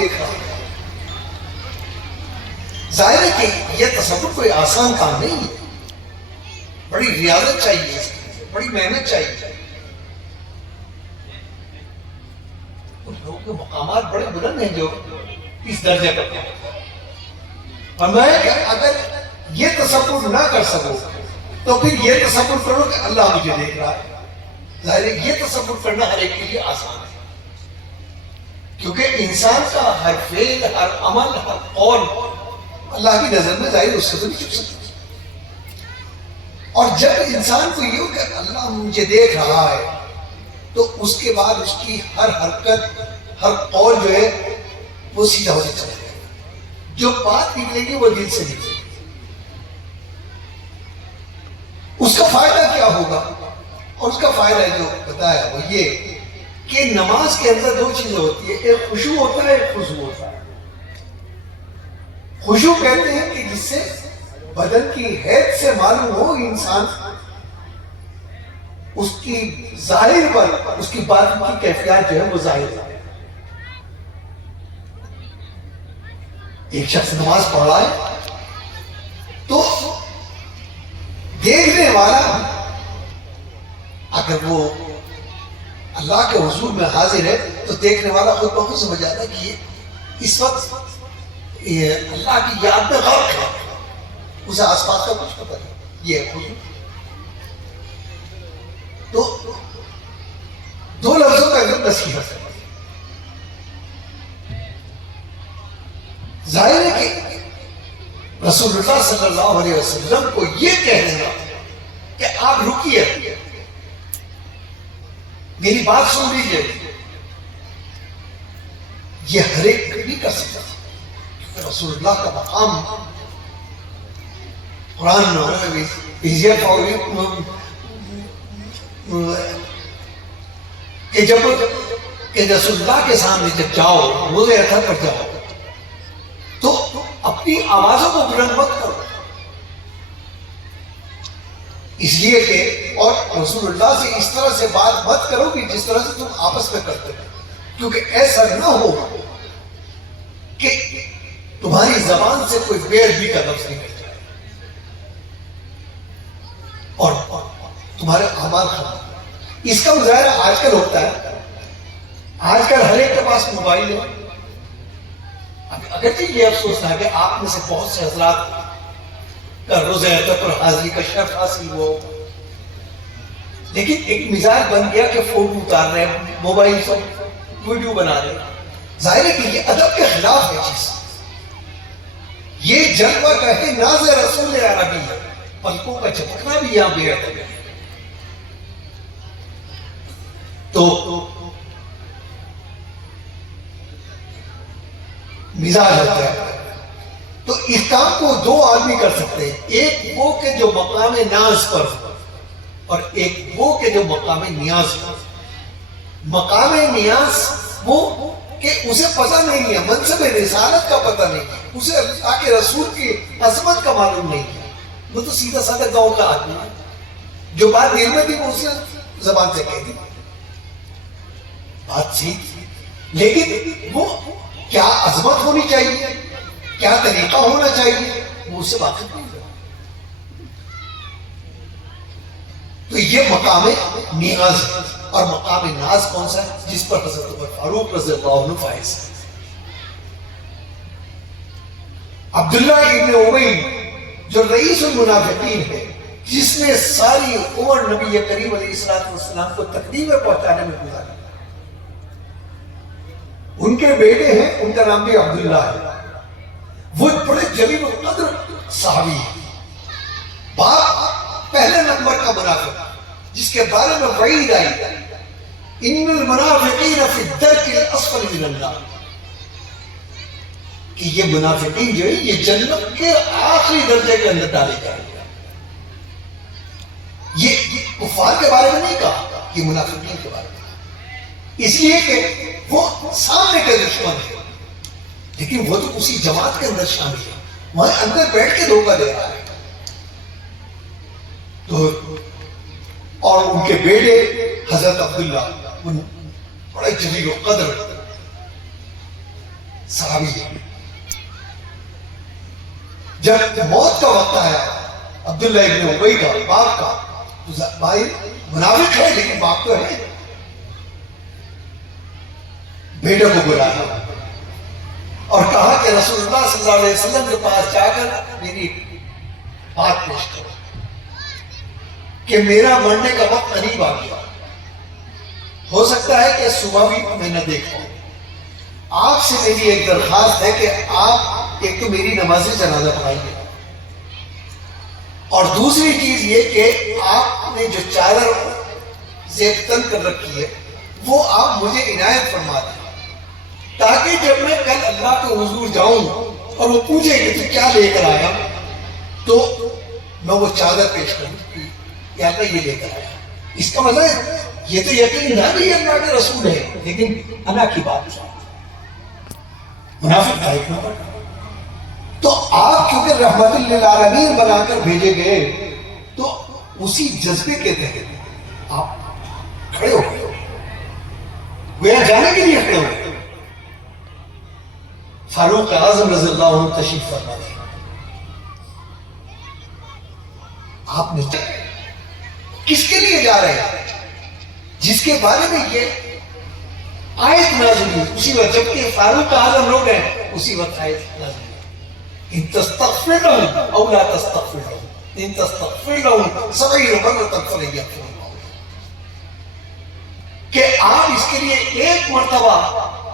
دیکھ رہا ہے. ظاہر ہے کہ یہ تصور کوئی آسان کام نہیں ہے، بڑی ریاضت چاہیے، بڑی محنت چاہیے. ان لوگوں کے مقامات بڑے بلند ہیں جو اس درجے پر ہیں. فرمایا کہ اگر یہ تصور نہ کر سکو تو پھر یہ تصور کرو کہ اللہ مجھے دیکھ رہا ہے. ظاہر ہے یہ تصور کرنا ہر ایک کے لیے آسان ہے، کیونکہ انسان کا ہر فعل، ہر عمل، ہر قول اللہ کی نظر میں ظاہر اس سے تو نہیں چھپ سکتا. اور جب انسان کو یہ ہو کہ اللہ مجھے دیکھ رہا ہے تو اس کے بعد اس کی ہر حرکت، ہر قول جو ہے وہ سیدھا ہو چلے گا. جو بات نکلے گی وہ دل سے نکلے گی. اس کا فائدہ کیا ہوگا؟ اور اس کا فائدہ جو بتایا وہ یہ کہ نماز کے اندر دو چیزیں ہوتی ہیں، ایک خشوع ہوتا ہے، ایک خضوع ہوتا ہے. خشوع کہتے ہیں کہ جس سے بدن کی حیث سے معلوم ہو انسان اس کی ظاہر پر اس کی بات کی کیفیات جو ہے وہ ظاہر ہے. ایک شخص نماز پڑھ رہا ہے تو دیکھنے والا اگر وہ اللہ کے حضور میں حاضر ہے تو دیکھنے والا خود بخود سمجھ جاتا ہے کہ یہ اس وقت اللہ کی یاد میں غرق ہے، اسے آس پاس کا کچھ پتہ نہیں. یہ ہے خضوع. تو دو لفظوں کا اگر نصیحت ہے. ظاہر ہے کہ رسول اللہ صلی اللہ علیہ وسلم کو یہ کہہ دینا کہ آپ رکیے، میری بات سن لیجیے، یہ ہر ایک نہیں کر سکتا. رسول اللہ کا مقام قرآن کہ جب کہ رسول اللہ کے سامنے جب جاؤ، روزے اثر پر جاؤ تو اپنی آوازوں کو بلند مت کرو، اس لیے کہ اور رسول اللہ سے اس طرح سے بات مت کرو کہ جس طرح سے تم آپس میں کرتے ہو، کیونکہ ایسا نہ ہو کہ تمہاری زبان سے کوئی بے ادبی کا لفظ نکل جائے اور تمہارے اعمال خراب. اس کا مظاہرہ آج کل ہوتا ہے. آج کل ہر ایک کے پاس موبائل ہے. اگرچہ یہ افسوس تھا کہ آپ میں سے بہت سے حضرات کا روزہ اثر پر حاضری کا شرف حاصل ہوا، لیکن ایک مزاج بن گیا کہ فوٹو اتار رہے ہیں، موبائل سے ویڈیو بنا رہے ہیں. ظاہر ہے کہ یہ ادب کے خلاف ہے چیز. یہ جلوہ کہے ناز رسول عربی ہے، پلکوں کا چمکنا بھی یہاں بے ادب ہے. تو مزاج ہوتا ہے. تو اس کام کو دو آدمی کر سکتے ہیں، ایک وہ کہ جو مقام ناز پر اور ایک وہ کہ جو مقام نیاز پر. مقام نیاز وہ کہ اسے پتہ نہیں ہے، منصب رسالت کا پتہ نہیں ہے، اسے اللہ کے رسول کی عظمت کا معلوم نہیں ہے. وہ تو سیدھا سادہ گاؤں کا آدمی ہے، جو بات دل میں تھی وہ اسے زبان سے کہہ دی، بات سیکھ. لیکن وہ کیا عظمت ہونی چاہیے، کیا طریقہ ہونا چاہیے، وہ اس سے واقف نہیں ہے. تو یہ مقام نیاز ہے. اور مقام ناز کون سا ہے؟ جس پر حضرت عمر فاروق رضی اللہ عنہ فائز ہے. عبداللہ ابن ابی جو رئیس المنافقین ہے، جس نے ساری عمر نبی کریم علیہ السلام کو تقدیمیں پہنچانے میں گزاری، ان کے بیٹے ہیں، ان کا نام بھی عبداللہ ہے. وہ بڑے جلیل القدر صحابی ہیں. باپ پہلے نمبر کا منافق جس کے بارے میں وعید آئی، ان المنافقین فی الدرک الاسفل من النار، کہ یہ منافقین جو ہے یہ جنت کے آخری درجے کے اندر ڈالے جائیں گے. یہ کفار کے بارے میں نہیں کہا، یہ منافقین کے بارے میں، اس لیے کہ وہ سامنے کے دشمن ہے، لیکن وہ تو اسی جماعت کے اندر شامل ہے، وہاں اندر بیٹھ کے دھوکہ دے رہا ہے. تو اور ان کے بیٹے حضرت عبداللہ بڑے جلیل و قدر صحابی جب موت کا وقت آیا عبداللہ ابن ابی کا باپ کا، تو بھائی منافق ہے لیکن باپ تو ہے، بیٹے کو بلایا اور کہا کہ رسول اللہ صلی اللہ علیہ وسلم کے پاس جا کر میری بات پیش کرو کہ میرا مرنے کا وقت قریب آ گیا، ہو سکتا ہے کہ صبح بھی میں نہ دیکھ پاؤں، آپ سے میری ایک درخواست ہے کہ آپ ایک تو میری نماز جنازہ پڑھائیے، اور دوسری چیز یہ کہ آپ نے جو چادر زیب تن کر رکھی ہے وہ آپ مجھے عنایت فرما دیں، تاکہ جب میں کل اللہ کے حضور جاؤں اور وہ پوچھے کہ تو کیا لے کر آیا، تو میں وہ چادر پیش کروں کہ اللہ یہ لے کر آیا۔ اس کا مطلب ہے یہ تو یقین نہ بھی اللہ کے رسول ہے، لیکن انا کی بات منافق کا ایک نمبر۔ تو آپ کیونکہ رحمت للعالمین بنا کر بھیجے گئے، تو اسی جذبے کے تحت آپ کھڑے ہو گئے، گویا جانے کے لیے کھڑے ہو گئے۔ فاروق اعظم رضی اللہ عنہ تشریف فرما رہے، آپ نے کس کے لیے جا رہے ہیں؟ جس کے بارے میں یہ آیت نازل ہوئی اسی وقت، جبکہ فاروق اعظم لوگ ہیں، اسی وقت آیت نازل ہوئی، ان تستغفر لهم او لا تستغفر لهم ان تستغفر لهم 70 مرة فلن يغفر الله، کہ آپ اس کے لیے ایک مرتبہ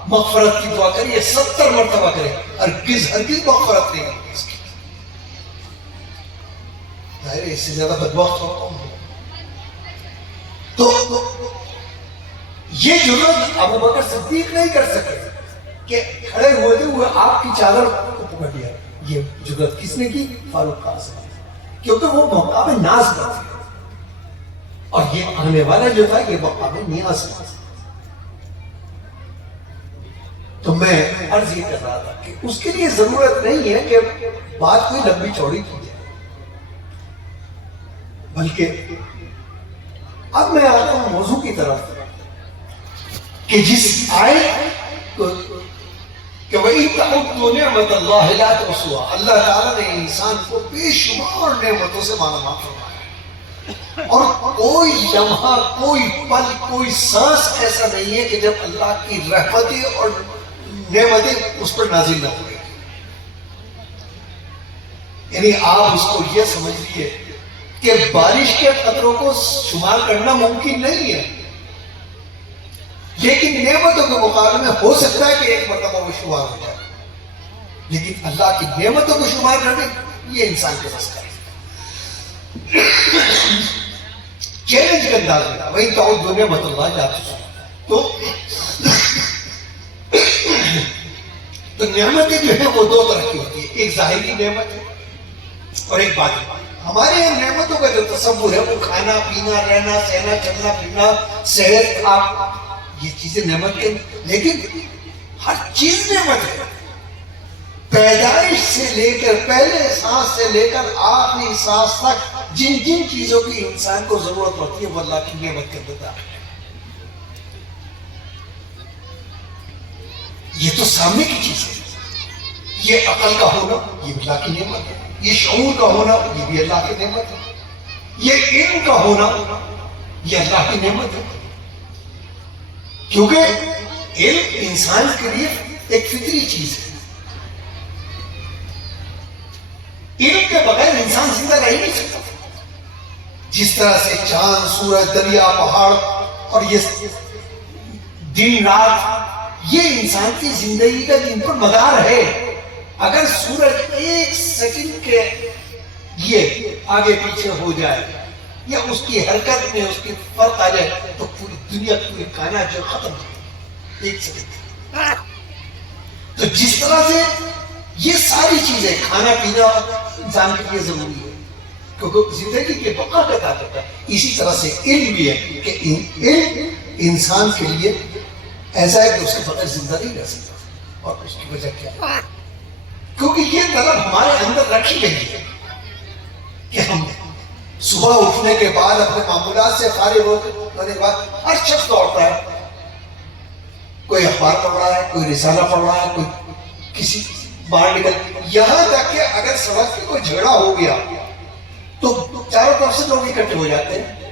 مغفرت کی دعا کریے، 70 مرتبہ کریں، ہرگز مغفرت نہیں ہوگی اس کی۔ ظاہر ہے اس سے زیادہ بدبخت ہوتا ہوں۔ تو یہ جرات ابو بکر صدیق نہیں کر سکے کہ کھڑے ہوئے تھے وہ آپ کی چادر کو پکڑ لیا، یہ جرات کس نے کی؟ فاروق اعظم، کیونکہ وہ موقع میں ناز کا تھا، اور یہ آنے والا جو تھا یہ موقع میں نیاز کا تھا۔ تو میں عرض یہ کر رہا تھا کہ اس کے لیے ضرورت نہیں ہے کہ بات کوئی لمبی چوڑی کی جائے، بلکہ اب میں آتا ہوں موضوع کی طرف کہ جس آیت کہ وَإِن تَعُدُّوا نِعْمَةَ اللَّهِ لَا تُحْصُوهَا، اللہ تعالیٰ نے انسان کو بے شمار نعمتوں سے مالا مال فرمایا، اور کوئی لمحہ، کوئی پل، کوئی سانس ایسا نہیں ہے کہ جب اللہ کی رحمتیں اور نعمتیں اس پر نازل نہ ہوئے۔ یعنی آپ اس کو یہ سمجھ لیے کہ بارش کے قطروں کو شمار کرنا ممکن نہیں ہے، لیکن نعمتوں کے مقابلے میں ہو سکتا ہے کہ ایک مرتبہ وہ شمار ہو جائے، لیکن اللہ کی نعمتوں کو شمار کرنے یہ انسان کے بس کا ہے۔ چیلنج کا انداز ہے، وہی تعدوا نعمت اللہ لا تحصوها۔ تو نعمتیں جو ہیں وہ دو طرح کی ہوتی ہیں، ایک ظاہری نعمت ہے اور ایک باطنی۔ ہمارے یہاں نعمتوں کا جو تصور ہے وہ کھانا پینا، رہنا سہنا، چلنا پھرنا، صحت، آپ، یہ چیزیں نعمت کے، لیکن ہر چیز نعمت ہے۔ پیدائش سے لے کر، پہلے سانس سے لے کر آخری سانس تک جن جن چیزوں کی انسان کو ضرورت پڑتی ہے وہ اللہ کی نعمت کے اندر ہے۔ یہ تو سامنے کی چیز ہے، یہ عقل کا ہونا یہ اللہ کی نعمت ہے، یہ شعور کا ہونا یہ بھی اللہ کی نعمت ہے، یہ علم کا ہونا یہ اللہ کی نعمت ہے، کیونکہ علم انسان کے لیے ایک فطری چیز ہے۔ علم کے بغیر انسان زندہ رہ نہیں سکتا۔ جس طرح سے چاند، سورج، دریا، پہاڑ اور یہ دن رات یہ انسان کی زندگی کا جن پر مدار ہے، اگر سورج ایک سیکنڈ کے لیے آگے پیچھے ہو جائے یا اس کی حرکت میں اس کی فرق آ جائے تو پوری دنیا، پوری کائنات جو ختم ہو جائے ایک سیکنڈ۔ تو جس طرح سے یہ ساری چیزیں، کھانا پینا انسان کے لیے ضروری ہے کیونکہ زندگی کے بقا کا طاقت ہے، اسی طرح سے علم بھی ہے کہ علم انسان کے لیے ایسا ہے کہ اس کے بغیر زندہ نہیں رہ سکتا۔ اور اس کی وجہ کیا ہے؟ کیونکہ یہ طلب ہمارے اندر رکھی گئی ہے کہ ہم صبح اٹھنے کے بعد اپنے معمولات سے فارغ ہونے کے بعد ہر شخص دوڑتا ہے، کوئی اخبار پڑھ رہا ہے، کوئی رسالہ پڑھ رہا ہے، کوئی کسی باہر نکل، یہاں تک کہ اگر سڑک پہ کوئی جھگڑا ہو گیا تو چاروں طرف سے لوگ اکٹھے ہو جاتے ہیں.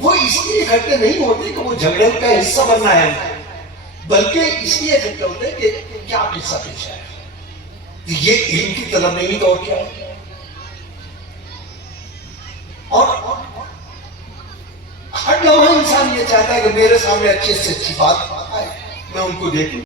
وہ اس لیے اکٹھے نہیں ہوتے کہ وہ جھگڑے کا حصہ بننا ہے، بلکہ اس لیے اکٹھے ہوتے ہیں کہ کیا قصہ پیش آیا. یہ علم کی طلب نہیں تو اور کیا ہے. اور ہر لمحہ انسان یہ چاہتا ہے کہ میرے سامنے اچھی سے اچھی بات آئے، میں ان کو دیکھوں.